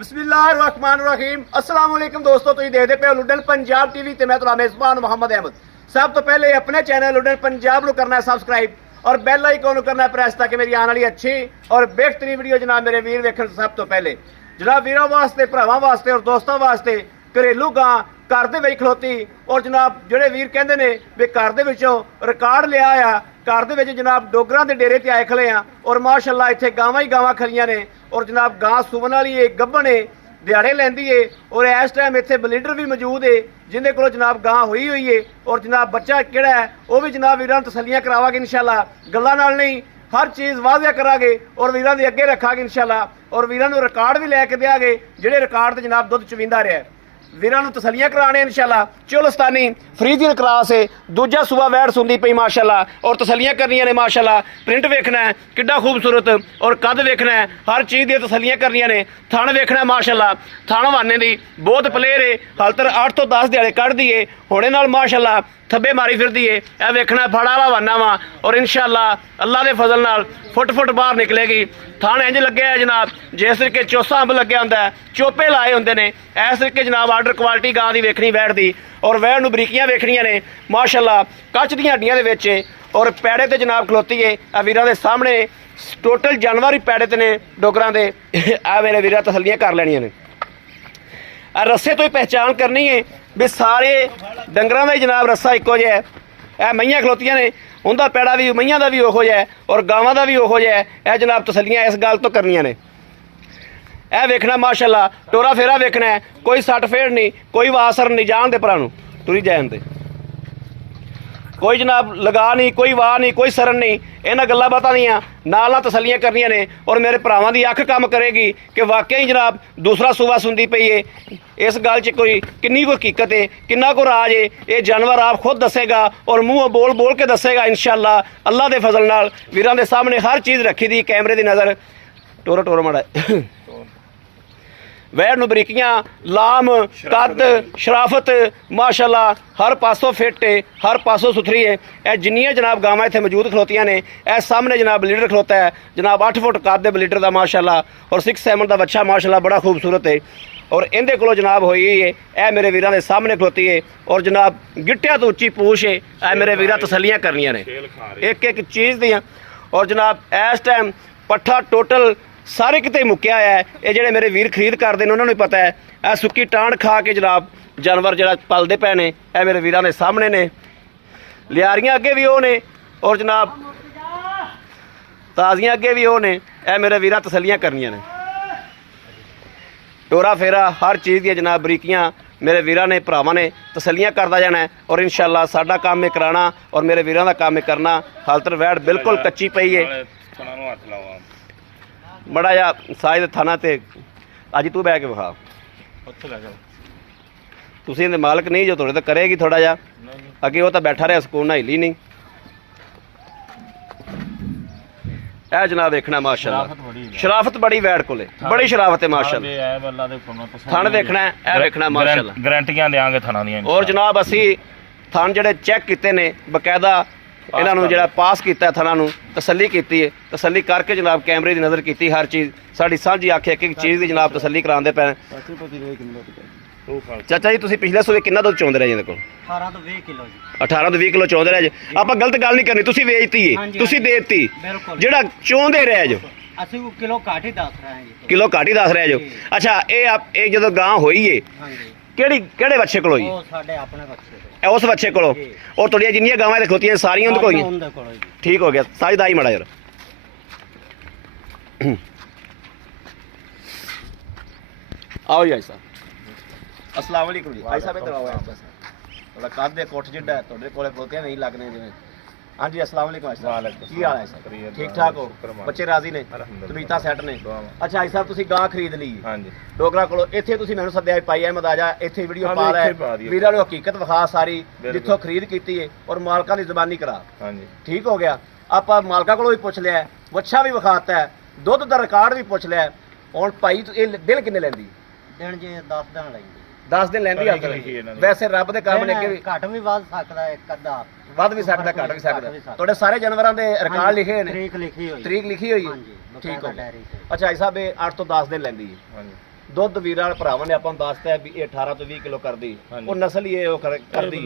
बिस्मिल्लाहिर्रहमानिर्रहीम अस्सलाम वालेकुम दोस्तों, तुम देखते पे लुडन पंजाब टीवी ते मैं तुहाडा मेज़बान मोहम्मद अहमद। सब तो पहले अपने चैनल लुडन पंजाब को करना है सब्सक्राइब और बेल आइकन को करना है प्रेस, ताकि मेरी आने वाली अच्छी और बेहतरीन वीडियो जनाब मेरे वीर वेखण सब तो पहले। जनाब वीरों वास्ते, भरावां वास्ते और दोस्तों वास्ते घरेलू गां घर दे विच खलोती और जनाब जेडे वीर कहंदे ने भी घर दे विचों रिकार्ड लिया आ, घर दे विच जनाब डोगरां दे डेरे ते आए खले आ और माशाअल्लाह इत्थे गावां ही गावां खड़ियां ने और जनाब गां सुवन वाली है, गब्बन है, दिहाड़े लैंदी है और इस टाइम इत्थे बलीडर भी मौजूद है जिंदे कोल जनाब गां हुई हुई है और जनाब बच्चा किहड़ा है वो भी जनाब वीरां तसल्लियां करावांगे इंशाअल्लाह, गल्लां नाल नहीं हर चीज़ वाजिया करांगे और वीरां दे अगे रखांगे इंशाअल्लाह और वीरां नूं रिकार्ड भी लैके देंगे जेहड़े रिकार्ड ते जनाब दुध चवींदा रहा है। वीरां नूं तसल्लियां कराने इंशाअल्लाह। चोलस्तानी फ्रीजियन क्रास है, दूजा सूबा वैड़ सुनदी पई माशाअल्लाह और तसल्लियां करनियां ने माशाअल्लाह। प्रिंट वेखना है किड्डा खूबसूरत और कद वेखना है, हर चीज़ दी तसल्लियां करनियां ने। थण वेखना है माशाअल्लाह, थण वाने दी बहुत प्लेयर है, हाल तक 8 तो 10 दिहाड़े कढ़दी है, हुणे नाल माशाअल्लाह थब्बे मारी फिरदी है। यह वेखना फड़ा वाला वाना वा और इंशाअल्लाह अल्लाह के फजल नाल फुट फुट बाहर निकलेगी। थान इंज लगे है जनाब जिस तरीके चौसा अंब लगे होंगे, चोपे लाए होंगे ने, इस तरीके जनाब आर्डर क्वालिटी गां की वेखनी वैड़ की और वैड़ नूं बरीकियां वेखनियां ने माशाअल्लाह। कच दी हड्डियां दे विच और पैड़े ते जनाब खलोती है वीरां दे सामने। टोटल जानवर ही पैड़े ते ने डोगरां दे। आ मेरे वीरां तसल्लियां कर लैणियां ने। रस्से तो ही पहचान करनी है भी सारे डंगरां दा ही जनाब रस्सा इक्को जिहा है। यह मईयां खलोतियां ने, उनका पैड़ा भी मईयां का भी उहो जिहा है और गावां का भी उहो जिहा है। यह जनाब तसल्लियां इस गल तो करनियां ने। यह वेखना माशाअल्लाह, टोरा फेरा वेखना है, कोई सट फेड़ नहीं, कोई वासर नहीं, जान दे भरा नूं तुरी जान दे, कोई जनाब लगा नहीं, कोई वाह नहीं, कोई सरन नहीं। इन्हां गल्लां बातां दियां नाल तसल्लियां करनियां ने और मेरे भरावां दी अख काम करेगी कि वाकई जनाब दूसरा सूबा सुनदी पई है। इस गल च कोई किन्नी को हकीकत है, किन्ना को राज है, ये जानवर आप खुद दसेगा और मूँह बोल बोल के दसेगा इंशाअल्लाह। अल्लाह के फजल नाल वीरां दे सामने हर चीज़ रखी दी कैमरे की नज़र। टोरो टोरो माड़ा वैड़ नूं बरीकियां, लाम, कद, शराफत माशाअल्लाह हर पासों फिट है, हर पासों सुथरी है। यह जिन्नियां जनाब गावां इत्थे मौजूद खलोतियां ने, यह सामने जनाब बलीडर खलोता है जनाब 8 फुट कद दे बलीडर का माशाअल्लाह और 6 7 का बच्चा माशाअल्लाह बड़ा खूबसूरत है और इहदे कोलों जनाब होई है। यह मेरे वीरां दे सामने खलोती है और जनाब गिट्टिया तो उच्ची पूछ है। यह मेरे वीरां तसल्लियां करनियां ने एक एक चीज़ दियां और जनाब इस टाइम पट्ठा टोटल सारे किते मुक्या है। ये जेडे मेरे वीर खरीद करते हैं उन्होंने पता है यह सुक्की टाण खा के जनाब जानवर जरा पलते पे ने। यह मेरे वीरां दे सामने ने, लियारियां अगे भी वो ने और जनाब ताजियां अगे भी वो ने। यह मेरे वीरां तसल्लियां करनियां ने। टोरा फेरा हर चीज़ दी जनाब बरीकियां मेरे वीरां ने भरावां ने तसल्लियां करता जाना है और इंशाअल्लाह साडा काम में कराना और मेरे वीरां दा काम में करना। हाल तक वैड़ बिल्कुल कच्ची पई है। बड़ा जा साइज थाना ते अज तू बह के विखा, तुसीं इहदे मालक नहीं जो थोड़े तो करेगी थोड़ा जा अगे वो तो बैठा रहा सुकून ना हिली नहीं। यह जनाब देखना माशाअल्लाह शराफत बड़ी वैड़ कोले, बड़ी शराफत है माशाअल्लाह। थण देखना है, यह देखना माशाअल्लाह गारंटियां देंगे थाना दी। और जनाब असी थण जेडे चेक किए ने बकायदा इन्हों जो पास किया, थणा नूं तसल्ली की है, तसल्ली करके जनाब कैमरे की नज़र की हर चीज़ साड़ी सांझी आखिया एक एक चीज़ की जनाब तसल्ली कराते पे। चाचा जी तुसीं पिछले सूबे कितना दुध चोंदे रहे को? 18 तो 20 किलो चोंदे रहे। आप गलत गल नहीं करनी, तुसीं वेचती है, तुसीं देती जिहड़ा चोंदे रहे जो किलो घट ही दस रहे हैं, किलो घट ही दस रहे जो। अच्छा ये जो गां होई है किहड़े बच्चे कोल होई? उस बच्चे को और थोड़िया जिन्नियां गावां खलोतियां सारियां उनके कोल? ठीक हो गया। साझदाई मड़ा यार आओ जी। साहब अस्सलाम वालेकुम जी। भाई साहब इधर आओ। थोड़ा कद दे कोठ जिड्डा है तुहाडे कोले खलोतियां नहीं लगने जिवें। हाँ जी अस्सलाम वालेकुम। की हाल है सर? ठीक ठाक हो? बच्चे राजी ने? तबीयतां सैट ने? अच्छा भाई साहब तुसीं गां खरीद ली डोगरा कोलों, इत्थे तुसीं मैनूं सद्दिया पाई अहमद आ जा इत्थे वीडियो पा रहा है, वीरां नूं हकीकत विखा सारी जिੱਥੋਂ खरीद की है और मालकां दी ज़बानी करा। ठीक हो गया। आपां मालकां कोलों भी पुछ लिया, वच्छा भी विखाता है, दुध दा रिकार्ड भी पुछ लिया। हुण भाई दिन किन्ने लैंदी? दिन जे 10 दिन लैंदी, 10 दिन लैंदी। वैसे रब दे काम ने कि घट भी वध सकदा है, एक अद्धा वध भी सकदा घट भी सकदा। तुहाडे सारे जानवरां दे रिकार्ड लिखे ने, तरीक लिखी होई तरीक लिखी होई है। ठीक हो गया। अच्छा भाई साहब 8 तो 10 दिन लैंदी है। ਦੁੱਧ ਵੀਰਾਂ ਭਰਾਵਾਂ ਨੇ ਆਪਾਂ ਨੂੰ ਦੱਸਤਾ ਵੀ ਇਹ 18 ਤੋਂ 20 ਕਿਲੋ ਕਰਦੀ ਉਹ ਨਸਲ ਹੀ ਇਹ ਉਹ ਕਰਦੀ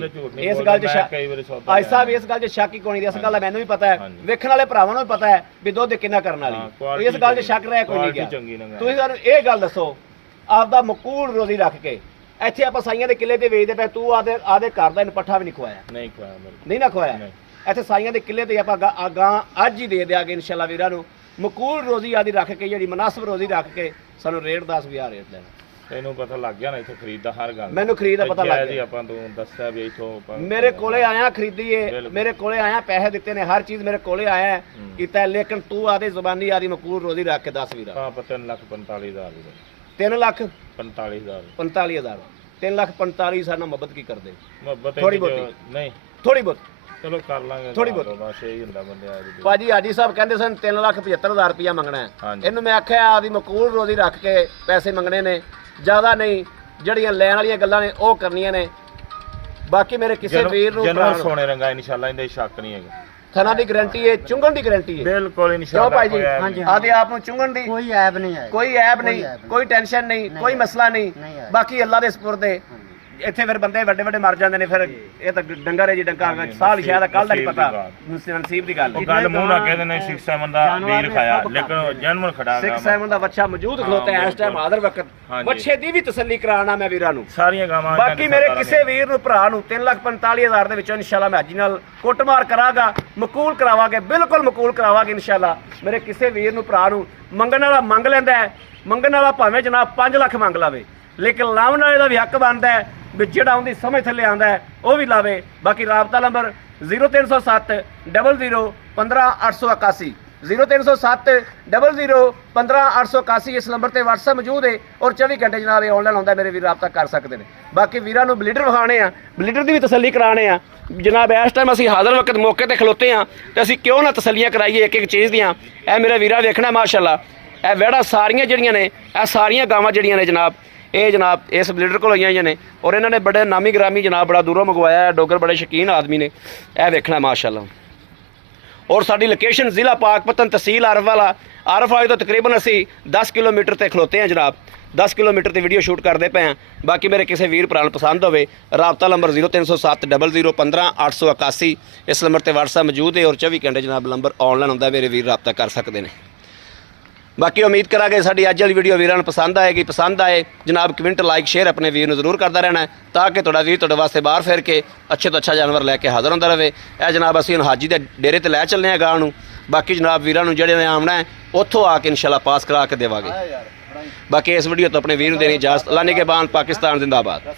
ਇਸ ਗੱਲ 'ਚ ਭਾਈ ਸਾਹਿਬ ਇਸ ਗੱਲ 'ਚ ਸ਼ੱਕ ਹੀ ਕੋਈ ਨਹੀਂ ਇਸ ਗੱਲ ਦਾ ਮੈਨੂੰ ਵੀ ਪਤਾ ਹੈ ਵੇਖਣ ਵਾਲੇ ਭਰਾਵਾਂ ਨੂੰ ਵੀ ਪਤਾ ਹੈ ਵੀ ਦੁੱਧ ਕਿੰਨਾ ਕਰਨ ਵਾਲੀ ਇਸ ਗੱਲ 'ਚ ਸ਼ੱਕ ਰਹਿ ਕੋਈ ਨਹੀਂ ਗਿਆ ਤੁਸੀਂ ਸਾਨੂੰ ਇਹ ਗੱਲ ਦੱਸੋ ਆਪਦਾ ਮਕੂਲ ਰੋਜ਼ੀ ਰੱਖ ਕੇ ਇੱਥੇ ਆਪਾਂ ਸਾਈਆਂ ਦੇ ਕਿੱਲੇ ਤੇ ਵੇਚਦੇ ਪਏ ਤੂੰ ਆਦੇ ਘਰ ਦਾ ਇਹਨੂੰ ਪੱਠਾ ਵੀ ਨਹੀਂ ਖਵਾਇਆ ਨਹੀਂ ਨਾ ਖਵਾਇਆ ਇੱਥੇ ਸਾਈਆਂ ਦੇ ਕਿੱਲੇ ਤੇ ਆਪਾਂ ਗਾਂ ਅੱਜ ਹੀ ਦੇ ਦਿਆਂਗੇ ਇਨਸ਼ਾਅੱਲਾ ਵੀਰਾਂ ਨੂੰ ਮਕੂਲ ਰੋਜ਼ੀ ਆਦੀ ਰੱਖ ਕੇ ਜਿਹੜੀ ਮੁਨਾਸਬ ਰੋਜ਼ੀ ਰੱਖ ਕੇ ਸਾਨੂੰ ਰੇਟ 10,000 ਰੇਟ ਲੈਣਾ ਤੈਨੂੰ ਪਤਾ ਲੱਗ ਗਿਆ ਨਾ ਇੱਥੋਂ ਖਰੀਦ ਦਾ ਹਰ ਗੱਲ ਮੈਨੂੰ ਖਰੀਦ ਦਾ ਪਤਾ ਲੱਗ ਗਿਆ ਆਪਾਂ ਤੂੰ ਦੱਸਿਆ ਵੀ ਇੱਥੋਂ ਮੇਰੇ ਕੋਲੇ ਆਇਆ ਖਰੀਦੀਏ ਮੇਰੇ ਕੋਲੇ ਆਇਆ ਪੈਸੇ ਦਿੱਤੇ ਨੇ ਹਰ ਚੀਜ਼ ਮੇਰੇ ਕੋਲੇ ਆਇਆ ਕੀਤਾ ਲੇਕਿਨ ਤੂੰ ਆਦੀ ਜ਼ੁਬਾਨੀ ਆਦੀ ਮਕੂਲ ਰੋਜ਼ੀ ਰੱਖ ਕੇ 10 ਵੀਰਾ ਹਾਂ 3,45,000 3 ਲੱਖ 45,000 45,000 3,45,000 ਸਾਨੂੰ ਮੁਹੱਬਤ ਕੀ ਕਰਦੇ ਮੁਹੱਬਤ ਥੋੜੀ ਬਹੁਤੀ ਨਹੀਂ ਥੋੜੀ ਬਹੁਤ ਚਲੋ ਕਰ ਲਾਂਗੇ ਥੋੜੀ ਬਹੁਤ ਬਸ ਇਹੀ ਹੁੰਦਾ ਬੰਦੇ ਆ ਜੀ ਭਾਜੀ ਹਾਜੀ ਸਾਹਿਬ ਕਹਿੰਦੇ ਸਨ 3,75,000 ਰੁਪਇਆ ਮੰਗਣਾ ਹੈ ਇਹਨੂੰ ਮੈਂ ਆਖਿਆ ਆਦੀ ਮਕੂਲ ਰੋਜ਼ੀ ਰੱਖ ਕੇ ਪੈਸੇ ਮੰਗਣੇ ਨੇ ਜ਼ਿਆਦਾ ਨਹੀਂ ਜਿਹੜੀਆਂ ਲੈਣ ਵਾਲੀਆਂ ਗੱਲਾਂ ਨੇ ਉਹ ਕਰਨੀਆਂ ਨੇ ਬਾਕੀ ਮੇਰੇ ਕਿਸੇ ਵੀਰ ਨੂੰ ਜਨਰਲ ਸੋਨੇ ਰੰਗਾ ਇਨਸ਼ਾਅੱਲਾ ਇਹਦੇ ਸ਼ੱਕ ਨਹੀਂ ਹੈਗਾ ਥਣਾ ਦੀ ਗਾਰੰਟੀ ਹੈ ਚੁੰਗਣ ਦੀ ਗਾਰੰਟੀ ਹੈ ਬਿਲਕੁਲ ਕਿਉਂ ਭਾਈ ਜੀ ਹਾਂਜੀ ਆਦੇ ਆਪ ਨੂੰ ਚੁੰਗਣ ਦੀ ਕੋਈ ਐਬ ਨਹੀਂ ਹੈ ਕੋਈ ਐਬ ਨਹੀਂ ਕੋਈ ਟੈਨਸ਼ਨ ਨਹੀਂ ਕੋਈ ਮਸਲਾ ਨਹੀਂ ਬਾਕੀ ਅੱਲਾ ਦੇ ਸਪੁਰਦ ਇੱਥੇ ਫਿਰ ਬੰਦੇ ਵੱਡੇ ਵੱਡੇ ਮਰ ਜਾਂਦੇ ਨੇ ਫਿਰ ਇਹ ਤਾਂ ਡੰਗਰ ਹੈ ਜੀ ਡੰਗਾ ਸਾਲ ਸ਼ਾਇਦ ਕੱਲ ਦਾ ਨਹੀਂ ਪਤਾ ਨਸੀਬ ਦੀ ਗੱਲ ਉਹ ਗੱਲ ਮੂੰਹ ਨਾਲ ਕਹਿੰਦੇ ਨੇ 6-7 ਦਾ ਵੀਰ ਖਾਇਆ ਲੇਕਿਨ ਜਨਮਨ ਖੜਾ 6-7 ਦਾ ਬੱਚਾ ਮੌਜੂਦ ਖਲੋਤਾ ਹੈ ਇਸ ਟਾਈਮ ਹਾਜ਼ਰ ਵਕਤ ਬੱਚੇ ਦੀ ਵੀ ਤਸੱਲੀ ਕਰਾਣਾ ਮੈਂ ਵੀਰਾਂ ਨੂੰ ਸਾਰੀਆਂ ਗਾਵਾਂ ਬਾਕੀ ਮੇਰੇ ਕਿਸੇ ਵੀਰ ਨੂੰ ਭਰਾ ਨੂੰ 3,45,000 ਦੇ ਵਿੱਚੋਂ ਇਨਸ਼ਾਅੱਲਾ ਮੈਂ ਹਾਜੀ ਨਾਲ ਕੁੱਟਮਾਰ ਕਰਾਂਗਾ ਮਕੂਲ ਕਰਾਵਾਂਗੇ ਬਿਲਕੁਲ ਮਕੂਲ ਕਰਾਵਾਂਗੇ ਇਨਸ਼ਾਅੱਲਾ ਮੇਰੇ ਕਿਸੇ ਵੀਰ ਨੂੰ ਭਰਾ ਨੂੰ ਮੰਗਣ ਵਾਲਾ ਮੰਗ ਲੈਂਦਾ ਹੈ ਮੰਗਣ ਵਾਲਾ ਭਾਵੇਂ ਜਨਾਬ 5 ਲੱਖ ਮੰਗ ਲਾਵੇ ਲੇਕਿਨ ਲਾਉਣ ਵਾਲੇ ਦਾ ਵੀ ਹੱਕ ਬਣਦਾ ਹੈ ਵੀ ਜਿਹੜਾ ਉਹਦੀ ਸਮਝ ਥੱਲੇ ਆਉਂਦਾ ਹੈ ਉਹ ਵੀ ਲਾਵੇ ਬਾਕੀ ਰਾਬਤਾ ਨੰਬਰ 0307 00 15 881 0307 00 15 881 ਇਸ ਨੰਬਰ ਤੇ WhatsApp ਮੌਜੂਦ ਹੈ ਔਰ 24 ਘੰਟੇ ਜਨਾਬ ਇਹ ਆਨਲਾਈਨ ਹੁੰਦਾ ਮੇਰੇ ਵੀਰ ਰਾਬਤਾ ਕਰ ਸਕਦੇ ਨੇ ਬਾਕੀ ਵੀਰਾਂ ਨੂੰ ਬਲੀਡਰ ਵਿਖਾਣੇ ਆ ਬਲੀਡਰ ਦੀ ਵੀ ਤਸੱਲੀ ਕਰਾਣੇ ਆ ਜਨਾਬ ਇਸ ਟਾਈਮ ਅਸੀਂ ਹਾਜ਼ਰ ਵਕਤ ਮੌਕੇ ਤੇ ਖਲੋਤੇ ਆ ਤੇ ਅਸੀਂ ਕਿਉਂ ਨਾ ਤਸੱਲੀਆਂ ਕਰਾਈਏ ਇੱਕ ਇੱਕ ਚੀਜ਼ ਦੀਆਂ ਇਹ ਮੇਰੇ ਵੀਰਾਂ ਵੇਖਣਾ ਮਾਸ਼ਾਅੱਲਾ ਇਹ ਵਿਹੜਾ ਸਾਰੀਆਂ ਜਿਹੜੀਆਂ ਨੇ ਇਹ ਸਾਰੀਆਂ ਗਾਵਾਂ ਜਿਹੜੀਆਂ ਨੇ ਜਨਾਬ ਇਹ ਜਨਾਬ ਇਸ ਬਲੀਡਰ ਕੋਲ ਆਈਆਂ ਨੇ ਔਰ ਇਹਨਾਂ ਨੇ ਬੜੇ ਨਾਮੀ ਗ੍ਰਾਮੀ ਜਨਾਬ ਬੜਾ ਦੂਰੋਂ ਮੰਗਵਾਇਆ ਡੋਗਰ ਬੜੇ ਸ਼ੌਕੀਨ ਆਦਮੀ ਨੇ ਇਹ ਵੇਖਣਾ ਮਾਸ਼ਾਅੱਲਾ ਔਰ ਸਾਡੀ ਲੋਕੇਸ਼ਨ ਜ਼ਿਲ੍ਹਾ ਪਾਕਪਤਨ ਤਹਿਸੀਲ ਆਰਫ ਵਾਲੇ ਤੋਂ ਤਕਰੀਬਨ ਅਸੀਂ 10 ਕਿਲੋਮੀਟਰ ਤੇ ਖਲੋਤੇ ਹਾਂ ਜਨਾਬ 10 ਕਿਲੋਮੀਟਰ ਤੇ ਵੀਡੀਓ ਸ਼ੂਟ ਕਰਦੇ ਪਏ ਹਾਂ ਬਾਕੀ ਮੇਰੇ ਕਿਸੇ ਵੀਰ ਭਰਾ ਨੂੰ ਪਸੰਦ ਹੋਵੇ ਰਾਬਤਾ ਨੰਬਰ 0307 00 15 881 ਇਸ ਨੰਬਰ ਤੇ WhatsApp ਮੌਜੂਦ ਹੈ ਔਰ 24 ਘੰਟੇ ਜਨਾਬ ਨੰਬਰ ਆਨਲਾਈਨ ਹੁੰਦਾ ਮੇਰੇ ਵੀਰ ਰਾਬਤਾ ਕਰ ਸਕਦੇ ਨੇ ਬਾਕੀ ਉਮੀਦ ਕਰਾਂਗੇ ਸਾਡੀ ਅੱਜ ਵਾਲੀ ਵੀਡੀਓ ਵੀਰਾਂ ਨੂੰ ਪਸੰਦ ਆਏਗੀ ਪਸੰਦ ਆਏ ਜਨਾਬ ਕਮੈਂਟ ਲਾਈਕ ਸ਼ੇਅਰ ਆਪਣੇ ਵੀਰ ਨੂੰ ਜ਼ਰੂਰ ਕਰਦਾ ਰਹਿਣਾ ਤਾਂ ਕਿ ਤੁਹਾਡਾ ਵੀਰ ਤੁਹਾਡੇ ਵਾਸਤੇ ਬਾਹਰ ਫਿਰ ਕੇ ਅੱਛੇ ਤੋਂ ਅੱਛਾ ਜਾਨਵਰ ਲੈ ਕੇ ਹਾਜ਼ਰ ਹੁੰਦਾ ਰਹੇ ਇਹ ਜਨਾਬ ਅਸੀਂ ਹੁਣ ਹਾਜੀ ਦੇ ਡੇਰੇ ਤੇ ਲੈ ਚੱਲਨੇ ਆ ਗਾਂ ਨੂੰ ਬਾਕੀ ਜਨਾਬ ਵੀਰਾਂ ਨੂੰ ਜਿਹੜੇ ਨੇ ਆਉਣਾ ਹੈ ਉੱਥੋਂ ਆ ਕੇ ਇਨਸ਼ਾਅੱਲਾ ਪਾਸ ਕਰਾ ਕੇ ਦੇਵਾਂਗੇ ਬਾਕੀ ਇਸ ਵੀਡੀਓ ਤੋਂ ਆਪਣੇ ਵੀਰ ਨੂੰ ਦੇਣੀ ਇਜਾਜ਼ਤ ਅੱਲਾ ਨਿਗਹਿਬਾਨ ਪਾਕਿਸਤਾਨ ਜ਼ਿੰਦਾਬਾਦ